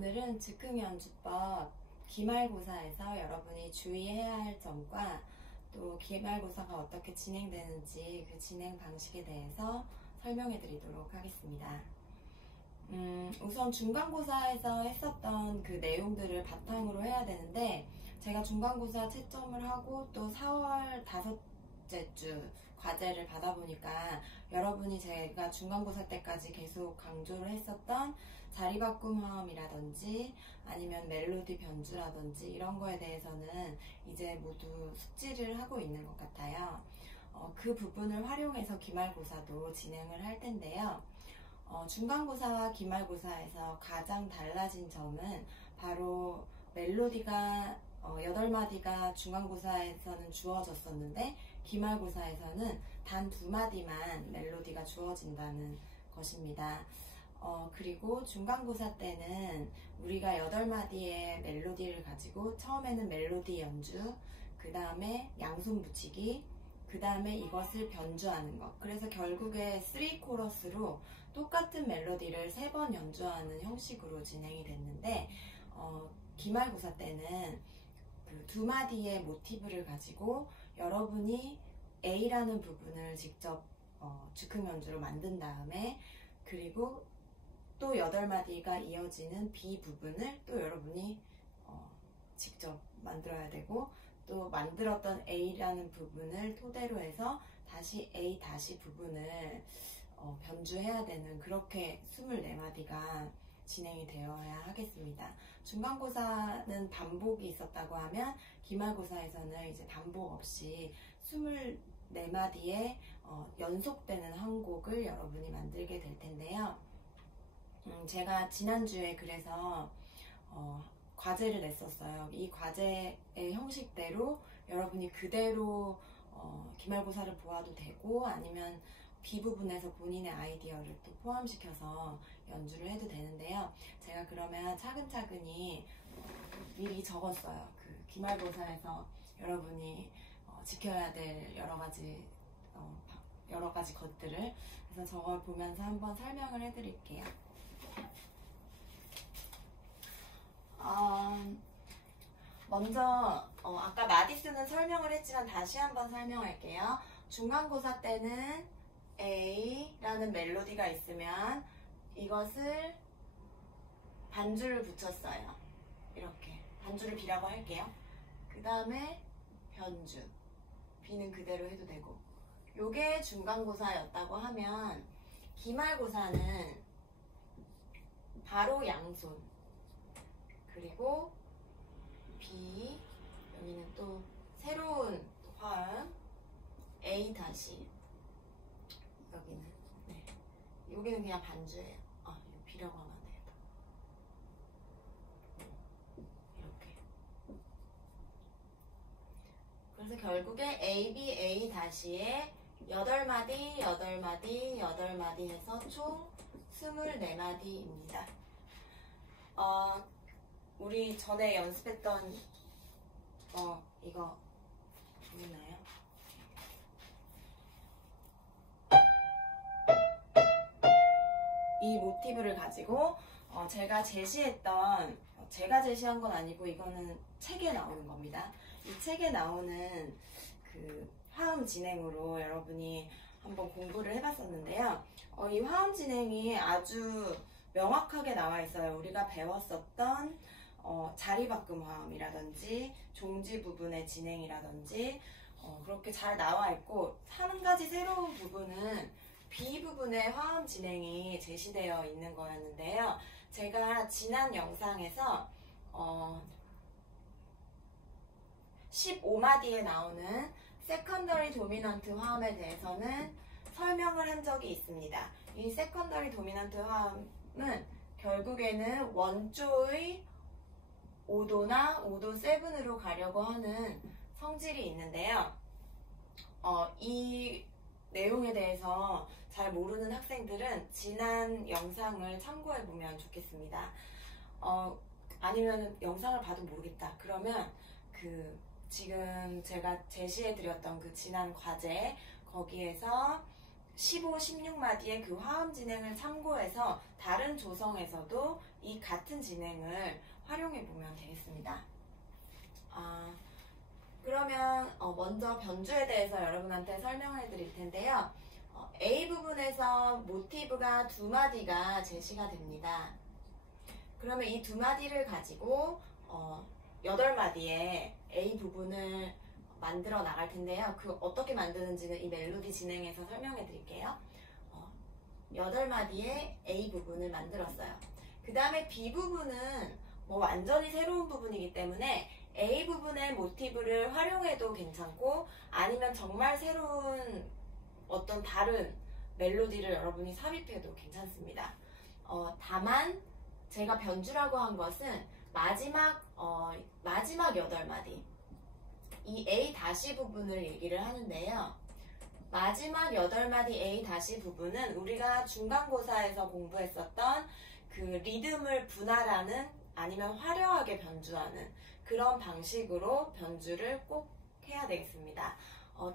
오늘은 즉흥연주법 기말고사에서 여러분이 주의해야 할 점과 또 기말고사가 어떻게 진행되는지 그 진행 방식에 대해서 설명해 드리도록 하겠습니다. 우선 중간고사에서 했었던 그 내용들을 바탕으로 해야 되는데, 제가 중간고사 채점을 하고 또 4월 5째 주 과제를 받아보니까 여러분이 제가 중간고사 때까지 계속 강조를 했었던 자리바꿈 화음이라든지 아니면 멜로디 변주라든지 이런 거에 대해서는 이제 모두 숙지를 하고 있는 것 같아요. 그 부분을 활용해서 기말고사도 진행을 할 텐데요. 중간고사와 기말고사에서 가장 달라진 점은 바로 멜로디가 8마디가 중간고사에서는 주어졌었는데 기말고사에서는 단 2마디만 멜로디가 주어진다는 것입니다. 그리고 중간고사 때는 우리가 8마디의 멜로디를 가지고 처음에는 멜로디 연주, 그 다음에 양손 붙이기, 그 다음에 이것을 변주하는 것. 그래서 결국에 3코러스로 똑같은 멜로디를 3번 연주하는 형식으로 진행이 됐는데, 기말고사 때는 그 2마디의 모티브를 가지고 여러분이 A라는 부분을 직접 즉흥 연주로 만든 다음에, 그리고 또 8마디가 이어지는 B 부분을 또 여러분이 직접 만들어야 되고, 또 만들었던 A라는 부분을 토대로 해서 다시 A 다시 부분을 변주해야 되는, 그렇게 24마디가 진행이 되어야 하겠습니다. 중간고사는 반복이 있었다고 하면 기말고사에서는 이제 반복 없이 24마디의 연속되는 한 곡을 여러분이 만들게 될 텐데요. 제가 지난주에 그래서 과제를 냈었어요. 이 과제의 형식대로 여러분이 그대로 기말고사를 보아도 되고, 아니면 B 부분에서 본인의 아이디어를 또 포함시켜서 연주를 해도 되는데요. 제가 그러면 차근차근히 미리 적었어요. 그 기말고사에서 여러분이 지켜야 될 여러 가지 것들을. 그래서 저걸 보면서 한번 설명을 해드릴게요. 먼저 아까 마디수는 설명을 했지만 다시 한번 설명할게요. 중간고사 때는 A라는 멜로디가 있으면 이것을 반주를 붙였어요. 이렇게 반주를 B라고 할게요. 그 다음에 변주, B는 그대로 해도 되고, 요게 중간고사였다고 하면 기말고사는 바로 양손, 그리고 B, 여기는 또 새로운 화음 A 다시, 여기는 여기는 그냥 반주예요. 이거 B라고 하면 안 되겠다. 이렇게. 그래서 결국에 A, B, A 다시에 8마디, 8마디, 8마디 해서 총 24마디입니다. 우리 전에 연습했던 이거 보이나요? 이 모티브를 가지고 제가 제시한 건 아니고 이거는 책에 나오는 겁니다. 이 책에 나오는 그 화음 진행으로 여러분이 한번 공부를 해봤었는데요. 이 화음 진행이 아주 명확하게 나와 있어요. 우리가 배웠었던 자리바꿈 화음이라든지 종지 부분의 진행이라든지 그렇게 잘 나와 있고, 한 가지 새로운 부분은 B 부분의 화음 진행이 제시되어 있는 거였는데요. 제가 지난 영상에서 15마디에 나오는 세컨더리 도미넌트 화음에 대해서는 설명을 한 적이 있습니다. 이 세컨더리 도미넌트 화음은 결국에는 원조의 5도나 5도 7으로 가려고 하는 성질이 있는데요. 이 내용에 대해서 잘 모르는 학생들은 지난 영상을 참고해보면 좋겠습니다. 아니면 영상을 봐도 모르겠다. 그러면 지금 제가 제시해드렸던 그 지난 과제, 거기에서 15, 16마디의 그 화음 진행을 참고해서 다른 조성에서도 이 같은 진행을 활용해 보면 되겠습니다. 그러면 먼저 변주에 대해서 여러분한테 설명을 드릴 텐데요. A 부분에서 모티브가 2마디가 제시가 됩니다. 그러면 이 2마디를 가지고 8마디의 A 부분을 만들어 나갈 텐데요. 그 어떻게 만드는지는 이 멜로디 진행에서 설명해 드릴게요. 8마디의 A 부분을 만들었어요. 그 다음에 B 부분은 완전히 새로운 부분이기 때문에 A 부분의 모티브를 활용해도 괜찮고 아니면 정말 새로운 어떤 다른 멜로디를 여러분이 삽입해도 괜찮습니다. 다만 제가 변주라고 한 것은 마지막 8마디 이 A 다시 부분을 얘기를 하는데요. 마지막 8마디 A 다시 부분은 우리가 중간고사에서 공부했었던 그 리듬을 분할하는 아니면 화려하게 변주하는 그런 방식으로 변주를 꼭 해야 되겠습니다.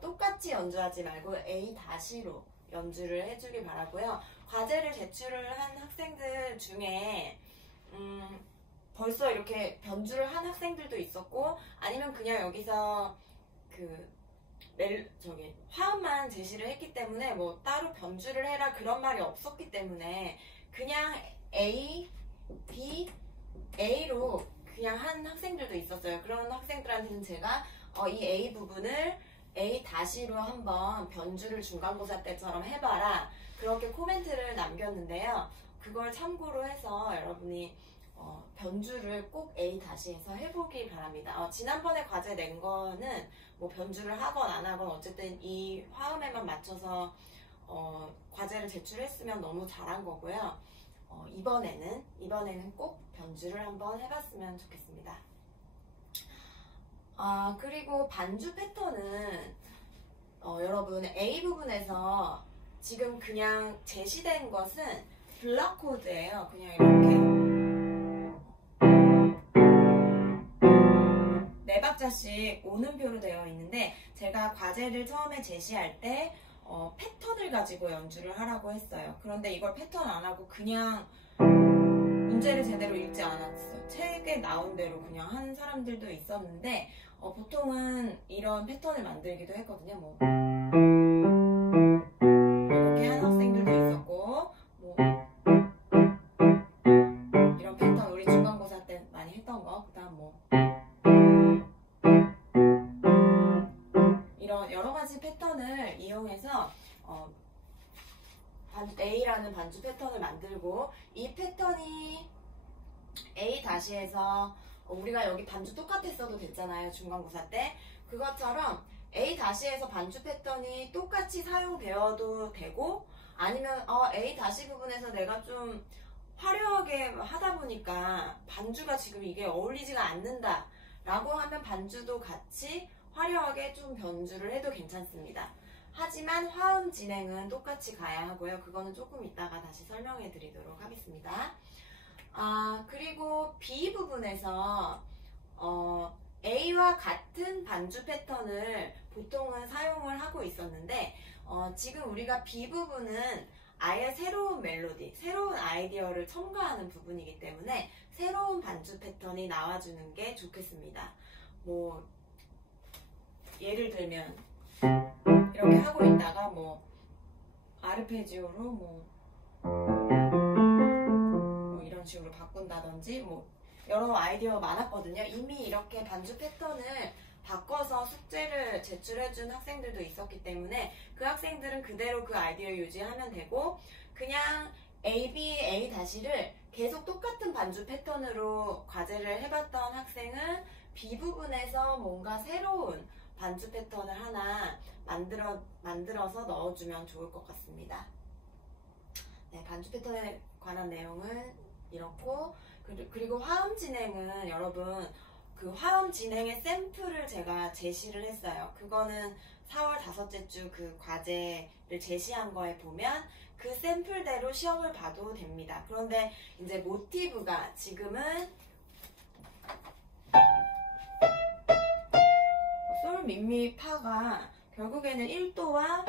똑같이 연주하지 말고 A 다시로 연주를 해주길 바라고요. 과제를 제출을 한 학생들 중에 벌써 이렇게 변주를 한 학생들도 있었고 아니면 그냥 여기서 화음만 제시를 했기 때문에 따로 변주를 해라 그런 말이 없었기 때문에 그냥 A, B, A로 그냥 한 학생들도 있었어요. 그런 학생들한테는 제가 이 A 부분을 A 다시로 한번 변주를 중간고사 때처럼 해봐라 그렇게 코멘트를 남겼는데요. 그걸 참고로 해서 여러분이 변주를 꼭 A 다시해서 해보기 바랍니다. 지난번에 과제 낸 거는 변주를 하건 안 하건 어쨌든 이 화음에만 맞춰서 과제를 제출했으면 너무 잘한 거고요. 이번에는 꼭 변주를 한번 해봤으면 좋겠습니다. 그리고 반주 패턴은 여러분 A 부분에서 지금 그냥 제시된 것은 블락 코드예요. 그냥 이렇게 4박자씩 오는표로 되어 있는데 제가 과제를 처음에 제시할 때 패턴을 가지고 연주를 하라고 했어요. 그런데 이걸 패턴 안 하고 그냥 문제를 제대로 읽지 않았어요. 책에 나온 대로 그냥 하는 사람들도 있었는데 보통은 이런 패턴을 만들기도 했거든요. 이렇게 하는 학생들도 있었고 이런 패턴 우리 중간고사 때 많이 했던 거 그다음 이런 여러 가지 패턴을 이용해서 A라는 반주 패턴을 만들고 이 패턴이 A 다시에서 우리가 여기 반주 똑같았어도 됐잖아요. 중간고사 때 그것처럼 A 다시에서 반주 패턴이 똑같이 사용되어도 되고 아니면 A 다시 부분에서 내가 좀 화려하게 하다 보니까 반주가 지금 이게 어울리지가 않는다 라고 하면 반주도 같이 화려하게 좀 변주를 해도 괜찮습니다. 하지만 화음 진행은 똑같이 가야 하고요. 그거는 조금 이따가 다시 설명해 드리도록 하겠습니다. 그리고 B 부분에서 A와 같은 반주 패턴을 보통은 사용을 하고 있었는데 지금 우리가 B 부분은 아예 새로운 멜로디, 새로운 아이디어를 첨가하는 부분이기 때문에 새로운 반주 패턴이 나와주는 게 좋겠습니다. 예를 들면 이렇게 하고 있다가 아르페지오로 이런 식으로 바꾼다든지 여러 아이디어가 많았거든요. 이미 이렇게 반주 패턴을 바꿔서 숙제를 제출해준 학생들도 있었기 때문에 그 학생들은 그대로 그 아이디어 유지하면 되고 그냥 A, B, A 다시를 계속 똑같은 반주 패턴으로 과제를 해봤던 학생은 B 부분에서 뭔가 새로운 반주 패턴을 하나 만들어서 넣어주면 좋을 것 같습니다. 네, 반주 패턴에 관한 내용은 이렇고 그리고 화음 진행은 여러분 그 화음 진행의 샘플을 제가 제시를 했어요. 그거는 4월 5째 주 그 과제를 제시한 거에 보면 그 샘플대로 시험을 봐도 됩니다. 그런데 이제 모티브가 지금은 솔, 미, 미, 파가 결국에는 1도와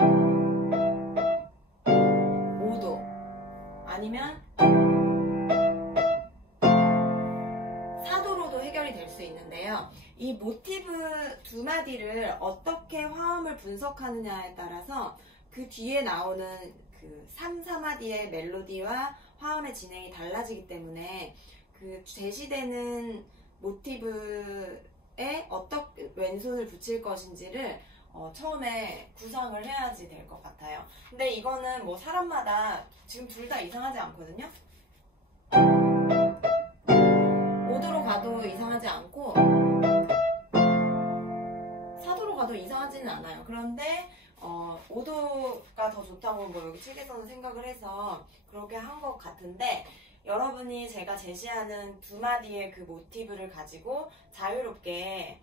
아니면 사도로도 해결이 될 수 있는데요. 이 모티브 두 마디를 어떻게 화음을 분석하느냐에 따라서 그 뒤에 나오는 그 3, 4마디의 멜로디와 화음의 진행이 달라지기 때문에 그 제시되는 모티브에 어떻게 왼손을 붙일 것인지를 처음에 구상을 해야지 될 것 같아요. 근데 이거는 뭐 사람마다 지금 둘 다 이상하지 않거든요. 5도로 가도 이상하지 않고 4도로 가도 이상하지는 않아요. 그런데 5도가 더 좋다고 뭐 여기 책에서는 생각을 해서 그렇게 한 것 같은데, 여러분이 제가 제시하는 두 마디의 그 모티브를 가지고 자유롭게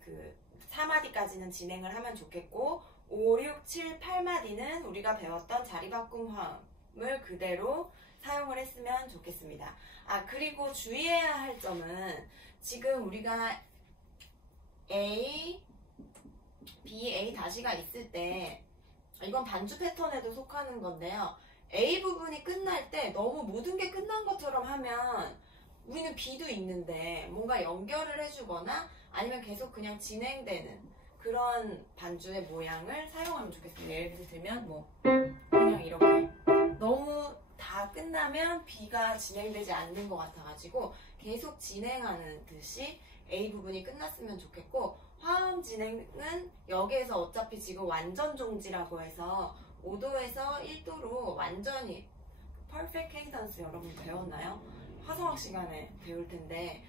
그 4마디까지는 진행을 하면 좋겠고, 5, 6, 7, 8마디는 우리가 배웠던 자리바꿈 화음을 그대로 사용을 했으면 좋겠습니다. 그리고 주의해야 할 점은 지금 우리가 A, B, A 다시가 있을 때, 이건 반주 패턴에도 속하는 건데요. A 부분이 끝날 때 너무 모든 게 끝난 것처럼 하면 우리는 B도 있는데 뭔가 연결을 해주거나 아니면 계속 그냥 진행되는 그런 반주의 모양을 사용하면 좋겠습니다. 예를 들면 뭐 그냥 이렇게 너무 다 끝나면 B가 진행되지 않는 것 같아가지고 계속 진행하는 듯이 A 부분이 끝났으면 좋겠고, 화음 진행은 여기에서 어차피 지금 완전 종지라고 해서 5도에서 1도로 완전히 퍼펙트 케이던스 여러분 배웠나요? 화성학 시간에 배울 텐데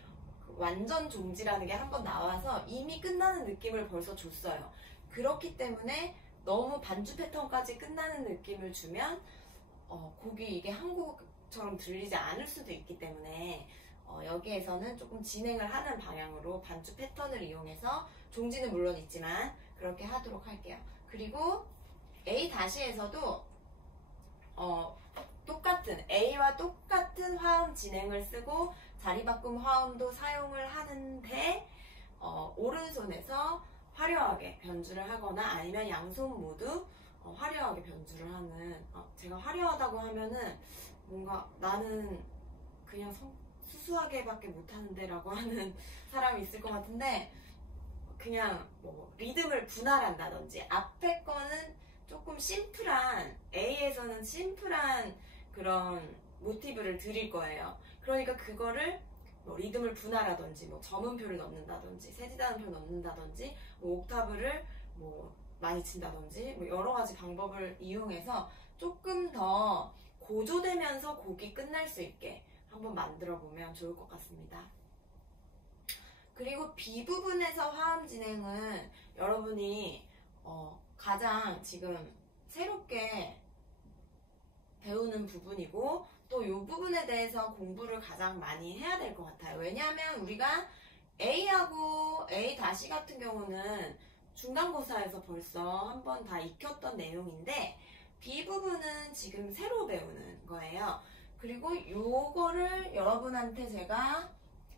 완전 종지라는 게 한번 나와서 이미 끝나는 느낌을 벌써 줬어요. 그렇기 때문에 너무 반주 패턴까지 끝나는 느낌을 주면 곡이 이게 한국처럼 들리지 않을 수도 있기 때문에 여기에서는 조금 진행을 하는 방향으로 반주 패턴을 이용해서 종지는 물론 있지만 그렇게 하도록 할게요. 그리고 A-에서도 똑같은 A와 똑같은 화음 진행을 쓰고 자리바꿈 화음도 사용을 하는데 오른손에서 화려하게 변주를 하거나 아니면 양손 모두 화려하게 변주를 하는, 제가 화려하다고 하면은 뭔가 나는 그냥 수수하게밖에 못하는데 라고 하는 사람이 있을 것 같은데, 그냥 뭐 리듬을 분할한다든지 앞에 거는 조금 심플한, A에서는 심플한 그런 모티브를 드릴 거예요. 그러니까 그거를 뭐 리듬을 분할하든지 뭐 점음표를 넣는다든지 세지단음표를 넣는다든지 뭐 옥타브를 뭐 많이 친다든지 뭐 여러 가지 방법을 이용해서 조금 더 고조되면서 곡이 끝날 수 있게 한번 만들어 보면 좋을 것 같습니다. 그리고 B 부분에서 화음 진행은 여러분이 가장 지금 새롭게 배우는 부분이고 또 이 부분에 대해서 공부를 가장 많이 해야 될 것 같아요. 왜냐하면 우리가 A하고 A- 같은 경우는 중간고사에서 벌써 한번 다 익혔던 내용인데 B 부분은 지금 새로 배우는 거예요. 그리고 요거를 여러분한테 제가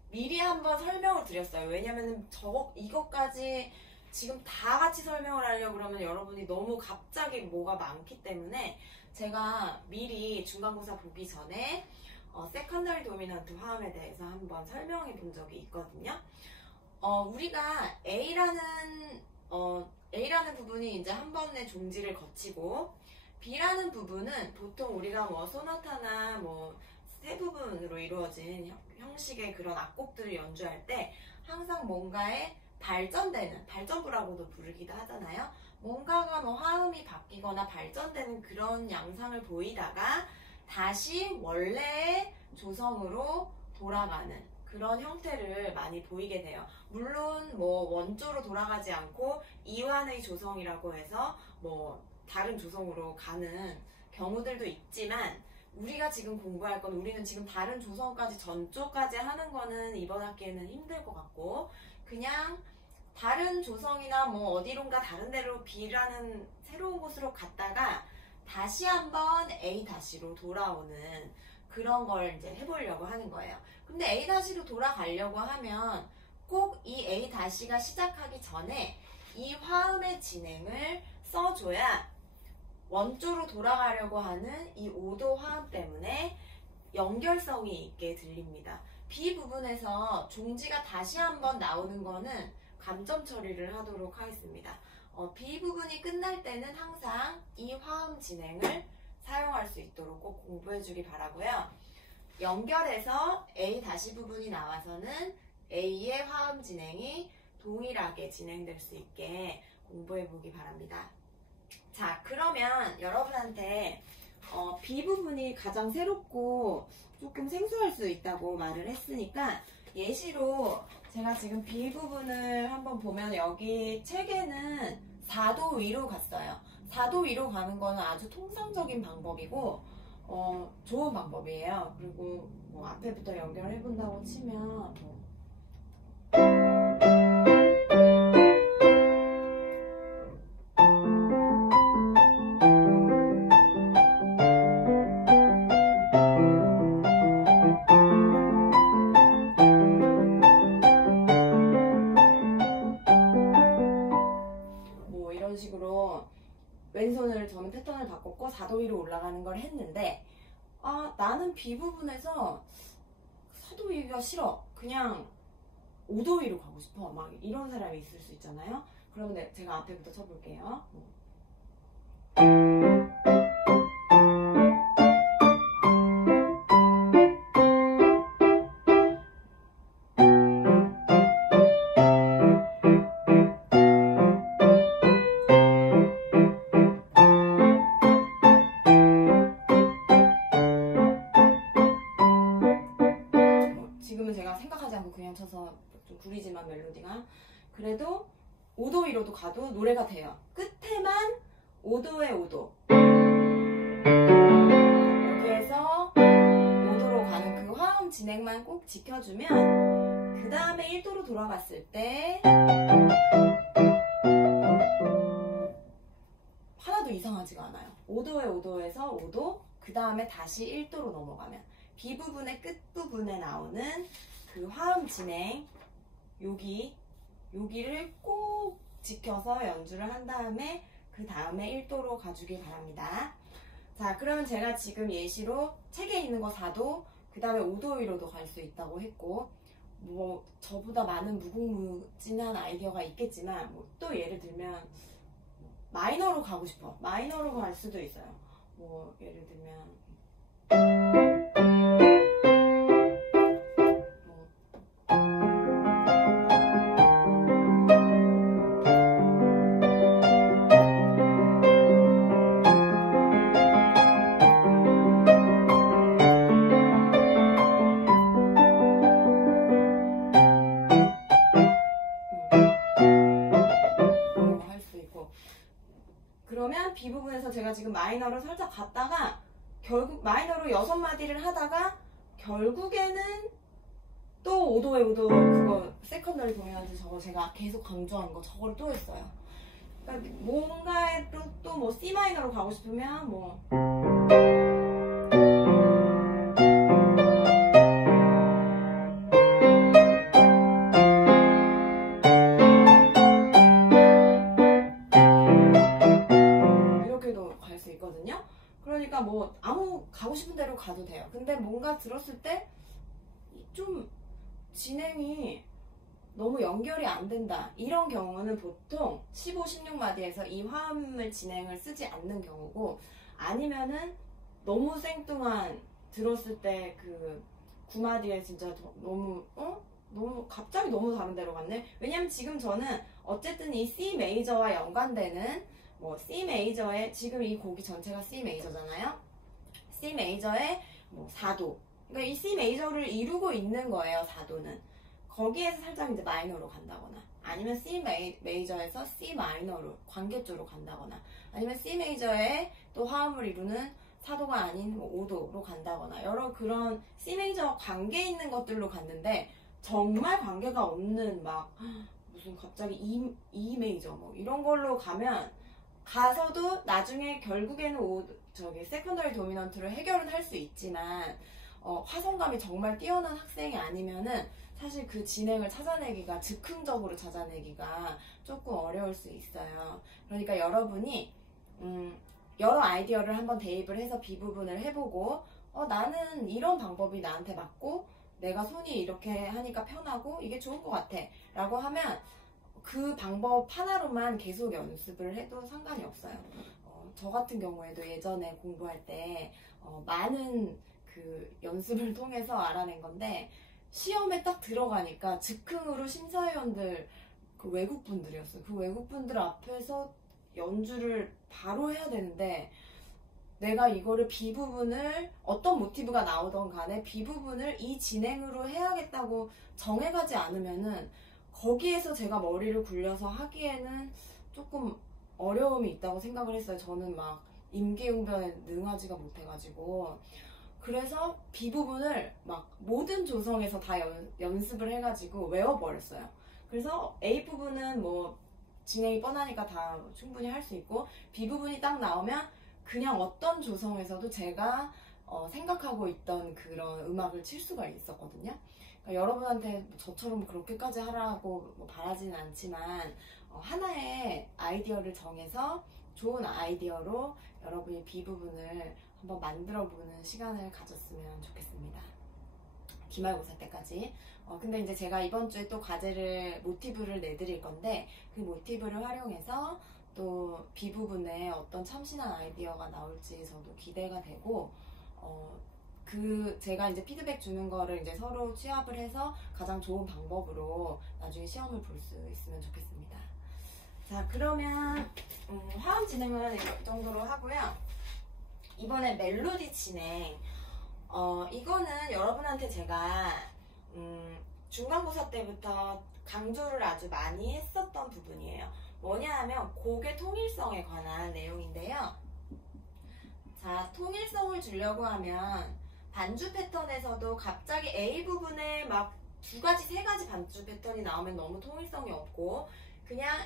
미리 한번 설명을 드렸어요. 왜냐면은 이것까지 지금 다 같이 설명을 하려고 그러면 여러분이 너무 갑자기 뭐가 많기 때문에 제가 미리 중간고사 보기 전에 세컨더리 도미넌트 화음에 대해서 한번 설명해 본 적이 있거든요. 우리가 A라는 부분이 이제 한 번의 종지를 거치고 B라는 부분은 보통 우리가 뭐 소나타나 뭐 세 부분으로 이루어진 형식의 그런 악곡들을 연주할 때 항상 뭔가에 발전되는, 발전부라고도 부르기도 하잖아요. 뭔가가 뭐 화음이 바뀌거나 발전되는 그런 양상을 보이다가 다시 원래의 조성으로 돌아가는 그런 형태를 많이 보이게 돼요. 물론 뭐 원조로 돌아가지 않고 이완의 조성이라고 해서 뭐 다른 조성으로 가는 경우들도 있지만 우리가 지금 공부할 건 우리는 지금 다른 조성까지 전조까지 하는 거는 이번 학기에는 힘들 것 같고 그냥 다른 조성이나 뭐 어디론가 다른 데로 B라는 새로운 곳으로 갔다가 다시 한번 A-로 돌아오는 그런 걸 이제 해보려고 하는 거예요. 근데 A-로 돌아가려고 하면 꼭 이 A-가 시작하기 전에 이 화음의 진행을 써줘야 원조로 돌아가려고 하는 이 5도 화음 때문에 연결성이 있게 들립니다. B 부분에서 종지가 다시 한번 나오는 거는 감점 처리를 하도록 하겠습니다. B 부분이 끝날 때는 항상 이 화음 진행을 사용할 수 있도록 꼭 공부해 주기 바라고요. 연결해서 A 다시 부분이 나와서는 A의 화음 진행이 동일하게 진행될 수 있게 공부해 보기 바랍니다. 자, 그러면 여러분한테 B 부분이 가장 새롭고 조금 생소할 수 있다고 말을 했으니까 예시로 제가 지금 B 부분을 한번 보면 여기 책에는 4도 위로 갔어요. 4도 위로 가는 거는 아주 통상적인 방법이고 좋은 방법이에요. 그리고 뭐 앞에부터 연결해 본다고 치면 뭐 이런 식으로 왼손을 저는 패턴을 바꿨고 4도 위로 올라가는 걸 했는데 나는 B 부분에서 4도 위가 싫어. 그냥 5도 위로 가고 싶어. 막 이런 사람이 있을 수 있잖아요. 그러면 제가 앞에부터 쳐볼게요. 지금은 제가 생각하지 않고 그냥 쳐서 좀 구리지만 멜로디가 그래도 5도 위로도 가도 노래가 돼요. 끝에만 5도에 5도 여기에서 5도로 가는 그 화음 진행만 꼭 지켜주면 그 다음에 1도로 돌아갔을 때 하나도 이상하지가 않아요. 5도에 5도에서 5도 그 다음에 다시 1도로 넘어가면 B 부분의 끝부분에 나오는 그 화음 진행 여기를 꼭 지켜서 연주를 한 다음에 그 다음에 1도로 가주길 바랍니다. 자, 그러면 제가 지금 예시로 책에 있는 거 4도 그 다음에 5도 위로도 갈 수 있다고 했고 뭐 저보다 많은 무궁무진한 아이디어가 있겠지만 뭐 또 예를 들면 마이너로 가고 싶어. 마이너로 갈 수도 있어요. 뭐 예를 들면 그러면 B 부분에서 제가 지금 마이너로 살짝 갔다가 결국 마이너로 6마디를 하다가 결국에는 또 5도에 5도 그거 세컨더리 도미넌트 저거 제가 계속 강조한 거 저걸 또 했어요. 그러니까 뭔가에 또 뭐 C 마이너로 가고 싶으면 뭐 이렇게도 갈 수 있거든요. 그러니까 뭐 아무 가고 싶은 대로 가도 돼요. 근데 뭔가 들었을 때 좀 진행이 너무 연결이 안 된다. 이런 경우는 보통 15, 16마디에서 이 화음을 진행을 쓰지 않는 경우고 아니면은 너무 생뚱한 들었을 때 그 9마디에 진짜 너무 갑자기 너무 다른 데로 갔네. 왜냐면 지금 저는 어쨌든 이 C 메이저와 연관되는 뭐 C 메이저의 지금 이 곡이 전체가 C 메이저잖아요. C 메이저의 뭐 4도. 그러니까 이 C 메이저를 이루고 있는 거예요. 4도는. 거기에서 살짝 이제 마이너로 간다거나 아니면 C 메이저에서 C 마이너로 관계조로 간다거나 아니면 C 메이저에 또 화음을 이루는 4도가 아닌 5도로 간다거나 여러 그런 C 메이저 관계 있는 것들로 갔는데 정말 관계가 없는 막 무슨 갑자기 E 메이저 뭐 이런 걸로 가서도 나중에 결국에는 세컨더리 도미넌트로 해결은 할 수 있지만 화성감이 정말 뛰어난 학생이 아니면은 사실 그 진행을 찾아내기가 즉흥적으로 찾아내기가 조금 어려울 수 있어요. 그러니까 여러분이 여러 아이디어를 한번 대입을 해서 B 부분을 해보고 나는 이런 방법이 나한테 맞고 내가 손이 이렇게 하니까 편하고 이게 좋을 것 같아 라고 하면 그 방법 하나로만 계속 연습을 해도 상관이 없어요. 저 같은 경우에도 예전에 공부할 때 많은 그 연습을 통해서 알아낸 건데 시험에 딱 들어가니까 즉흥으로 심사위원들 그 외국분들이었어요. 그 외국분들 앞에서 연주를 바로 해야 되는데 내가 이거를 B 부분을 어떤 모티브가 나오던 간에 B 부분을 이 진행으로 해야겠다고 정해가지 않으면은 거기에서 제가 머리를 굴려서 하기에는 조금 어려움이 있다고 생각을 했어요. 저는 막 임기응변에 능하지가 못해가지고 그래서 B 부분을 막 모든 조성에서 다 연습을 해가지고 외워버렸어요. 그래서 A 부분은 뭐 진행이 뻔하니까 다 충분히 할 수 있고 B 부분이 딱 나오면 그냥 어떤 조성에서도 제가 생각하고 있던 그런 음악을 칠 수가 있었거든요. 그러니까 여러분한테 저처럼 그렇게까지 하라고 뭐 바라지는 않지만 하나의 아이디어를 정해서 좋은 아이디어로 여러분이 B 부분을 한번 만들어보는 시간을 가졌으면 좋겠습니다. 기말고사 때까지. 근데 이제 제가 이번 주에 또 과제를 모티브를 내드릴 건데 그 모티브를 활용해서 또 B 부분에 어떤 참신한 아이디어가 나올지 저도 기대가 되고 제가 이제 피드백 주는 거를 이제 서로 취합을 해서 가장 좋은 방법으로 나중에 시험을 볼 수 있으면 좋겠습니다. 자, 그러면 화음 진행은 이 정도로 하고요. 이번에 멜로디 진행. 이거는 여러분한테 제가 중간고사 때부터 강조를 아주 많이 했었던 부분이에요. 뭐냐 하면 곡의 통일성에 관한 내용인데요. 자, 통일성을 주려고 하면 반주 패턴에서도 갑자기 A 부분에 막 두 가지, 세 가지 반주 패턴이 나오면 너무 통일성이 없고 그냥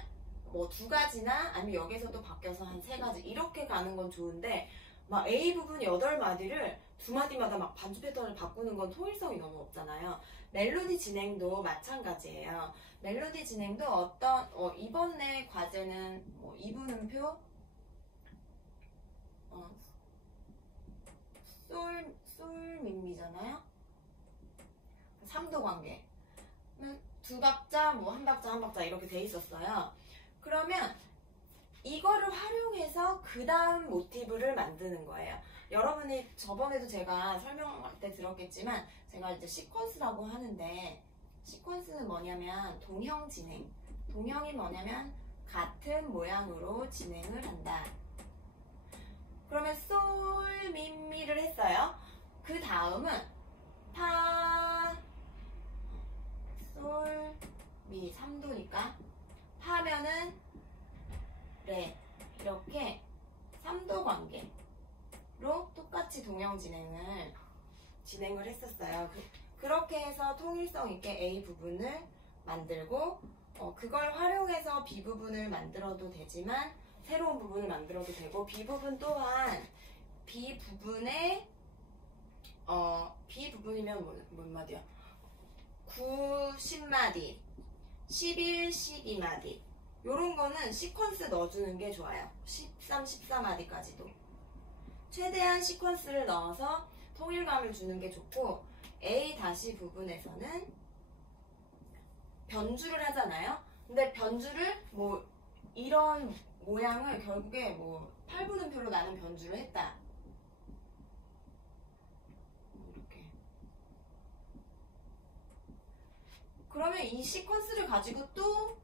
뭐 두 가지나 아니면 여기서도 바뀌어서 한 세 가지 이렇게 가는 건 좋은데 막 A 부분 8마디를 두 마디마다 막 반주 패턴을 바꾸는 건 통일성이 너무 없잖아요. 멜로디 진행도 마찬가지예요. 멜로디 진행도 이번에 과제는 뭐 이분음표 솔미미잖아요. 3도 관계 두 박자 뭐 한 박자 한 박자 이렇게 돼 있었어요. 그러면 이거를 활용해서 그 다음 모티브를 만드는 거예요. 여러분이 저번에도 제가 설명할 때 들었겠지만 제가 이제 시퀀스라고 하는데 시퀀스는 뭐냐면 동형 진행. 동형이 뭐냐면 같은 모양으로 진행을 한다. 그러면 솔, 미, 미를 했어요. 그 다음은 파, 솔, 미 3도니까 파면은 레 이렇게 3도 관계로 똑같이 동형 진행을 했었어요. 그렇게 해서 통일성 있게 A 부분을 만들고 그걸 활용해서 B 부분을 만들어도 되지만 새로운 부분을 만들어도 되고 B 부분 또한 B 부분에 B 부분이면 몇 마디야? 9, 10마디 11, 12마디 요런 거는 시퀀스 넣어주는 게 좋아요. 13, 14마디까지도 최대한 시퀀스를 넣어서 통일감을 주는 게 좋고 A 다시 부분에서는 변주를 하잖아요. 근데 변주를 뭐 이런 모양을 결국에 뭐 8분음표로 나는 변주를 했다. 이렇게. 그러면 이 시퀀스를 가지고 또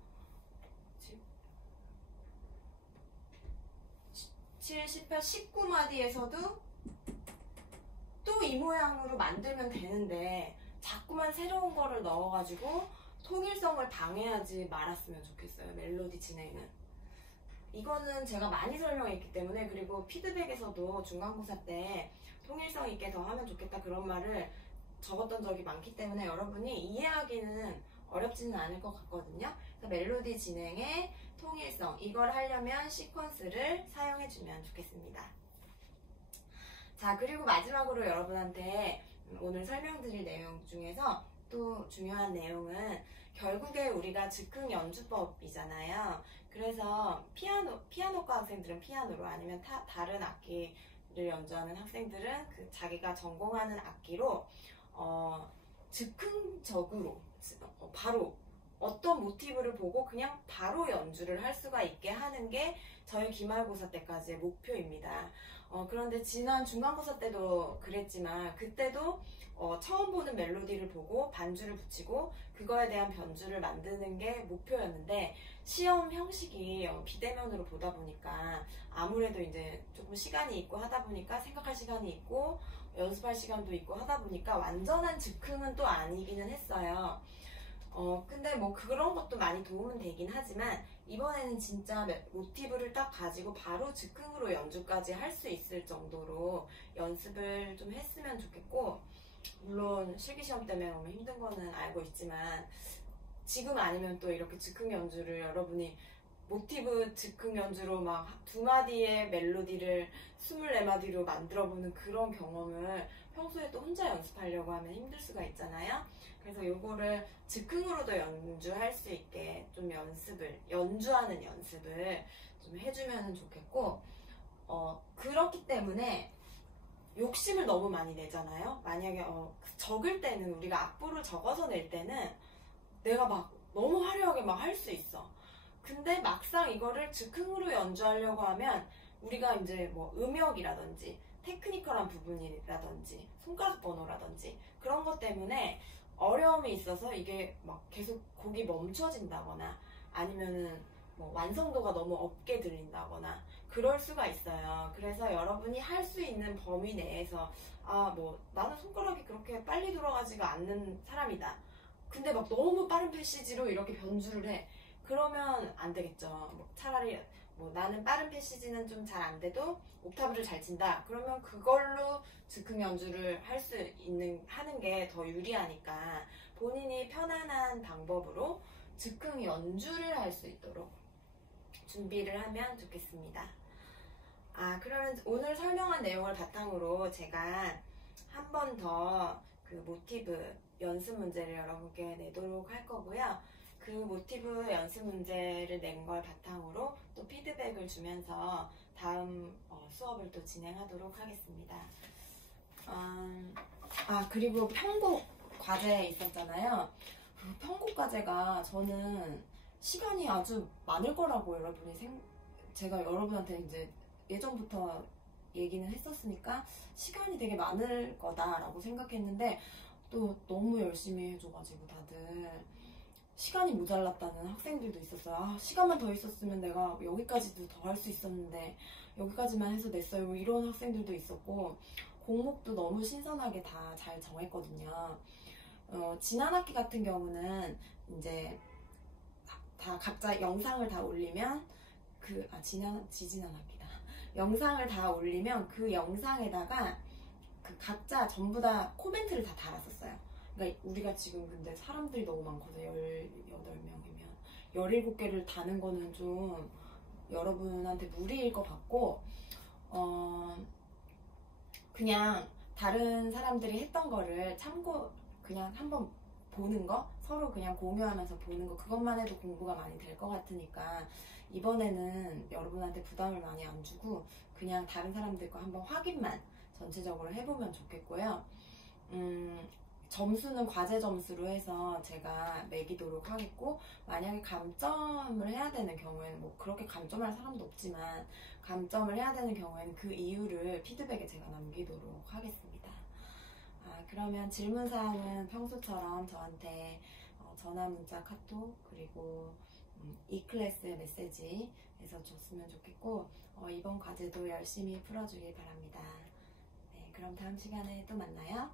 7, 18, 19마디에서도 또 이 모양으로 만들면 되는데 자꾸만 새로운 거를 넣어가지고 통일성을 방해하지 말았으면 좋겠어요. 멜로디 진행은. 이거는 제가 많이 설명했기 때문에 그리고 피드백에서도 중간고사 때 통일성 있게 더 하면 좋겠다 그런 말을 적었던 적이 많기 때문에 여러분이 이해하기는 어렵지는 않을 것 같거든요. 그래서 멜로디 진행의 통일성 이걸 하려면 시퀀스를 사용해주면 좋겠습니다. 자, 그리고 마지막으로 여러분한테 오늘 설명드릴 내용 중에서 또 중요한 내용은 결국에 우리가 즉흥 연주법이잖아요. 그래서 피아노과 학생들은 피아노로, 아니면 다른 악기를 연주하는 학생들은 그 자기가 전공하는 악기로 즉흥적으로 바로 어떤 모티브를 보고 그냥 바로 연주를 할 수가 있게 하는 게 저희 기말고사 때까지의 목표입니다. 그런데 지난 중간고사 때도 그랬지만, 그때도 처음 보는 멜로디를 보고 반주를 붙이고 그거에 대한 변주를 만드는 게 목표였는데, 시험 형식이 비대면으로 보다 보니까 아무래도 이제 조금 시간이 있고 하다 보니까, 생각할 시간이 있고 연습할 시간도 있고 하다 보니까 완전한 즉흥은 또 아니기는 했어요. 근데 뭐 그런 것도 많이 도움은 되긴 하지만, 이번에는 진짜 모티브를 딱 가지고 바로 즉흥으로 연주까지 할 수 있을 정도로 연습을 좀 했으면 좋겠고, 물론 실기시험 때문에 너무 힘든 거는 알고 있지만, 지금 아니면 또 이렇게 즉흥 연주를 여러분이 모티브 즉흥 연주로 막 두 마디의 멜로디를 24마디로 만들어보는 그런 경험을 평소에 또 혼자 연습하려고 하면 힘들 수가 있잖아요. 그래서 요거를 즉흥으로도 연주할 수 있게 좀 연주하는 연습을 좀 해주면 좋겠고, 그렇기 때문에 욕심을 너무 많이 내잖아요. 만약에 적을 때는, 우리가 악보를 적어서 낼 때는 내가 막 너무 화려하게 막 할 수 있어. 근데 막상 이거를 즉흥으로 연주하려고 하면 우리가 이제 뭐 음역이라든지 테크니컬한 부분이라든지 손가락 번호라든지 그런 것 때문에 어려움이 있어서 이게 막 계속 곡이 멈춰진다거나, 아니면은 뭐 완성도가 너무 없게 들린다거나 그럴 수가 있어요. 그래서 여러분이 할 수 있는 범위 내에서, 뭐 나는 손가락이 그렇게 빨리 돌아가지가 않는 사람이다. 근데 막 너무 빠른 패시지로 이렇게 변주를 해. 그러면 안 되겠죠. 뭐 차라리 나는 빠른 패시지는 좀 잘 안 돼도 옥타브를 잘 친다. 그러면 그걸로 즉흥 연주를 하는 게 더 유리하니까, 본인이 편안한 방법으로 즉흥 연주를 할 수 있도록 준비를 하면 좋겠습니다. 그러면 오늘 설명한 내용을 바탕으로 제가 한 번 더 그 모티브 연습 문제를 여러분께 내도록 할 거고요. 그 모티브 연습 문제를 낸 걸 바탕으로 또 피드백을 주면서 다음 수업을 또 진행하도록 하겠습니다. 그리고 편곡 과제 있었잖아요. 그 편곡 과제가 저는 시간이 아주 많을 거라고 제가 여러분한테 이제 예전부터 얘기는 했었으니까 시간이 되게 많을 거다라고 생각했는데, 또 너무 열심히 해줘가지고 다들 시간이 모자랐다는 학생들도 있었어요. 시간만 더 있었으면 내가 여기까지도 더 할 수 있었는데 여기까지만 해서 냈어요, 이런 학생들도 있었고, 곡목도 너무 신선하게 다 잘 정했거든요. 지난 학기 같은 경우는 이제 다 각자 영상을 다 올리면 지지난 학기다. 영상을 다 올리면 그 영상에다가 그 각자 전부 다 코멘트를 다 달았었어요. 그러니까 우리가 지금 근데 사람들이 너무 많거든요. 18명이면 17개를 다는 거는 좀 여러분한테 무리일 것 같고, 그냥 다른 사람들이 했던 거를 그냥 한번 보는 거, 서로 그냥 공유하면서 보는 거, 그것만 해도 공부가 많이 될 것 같으니까 이번에는 여러분한테 부담을 많이 안 주고 그냥 다른 사람들과 한번 확인만 전체적으로 해보면 좋겠고요. 점수는 과제 점수로 해서 제가 매기도록 하겠고, 만약에 감점을 해야 되는 경우에는, 뭐 그렇게 감점할 사람도 없지만 감점을 해야 되는 경우에는 그 이유를 피드백에 제가 남기도록 하겠습니다. 그러면 질문사항은 평소처럼 저한테 전화, 문자, 카톡, 그리고 이클래스의 메시지에서 줬으면 좋겠고, 이번 과제도 열심히 풀어주길 바랍니다. 네, 그럼 다음 시간에 또 만나요.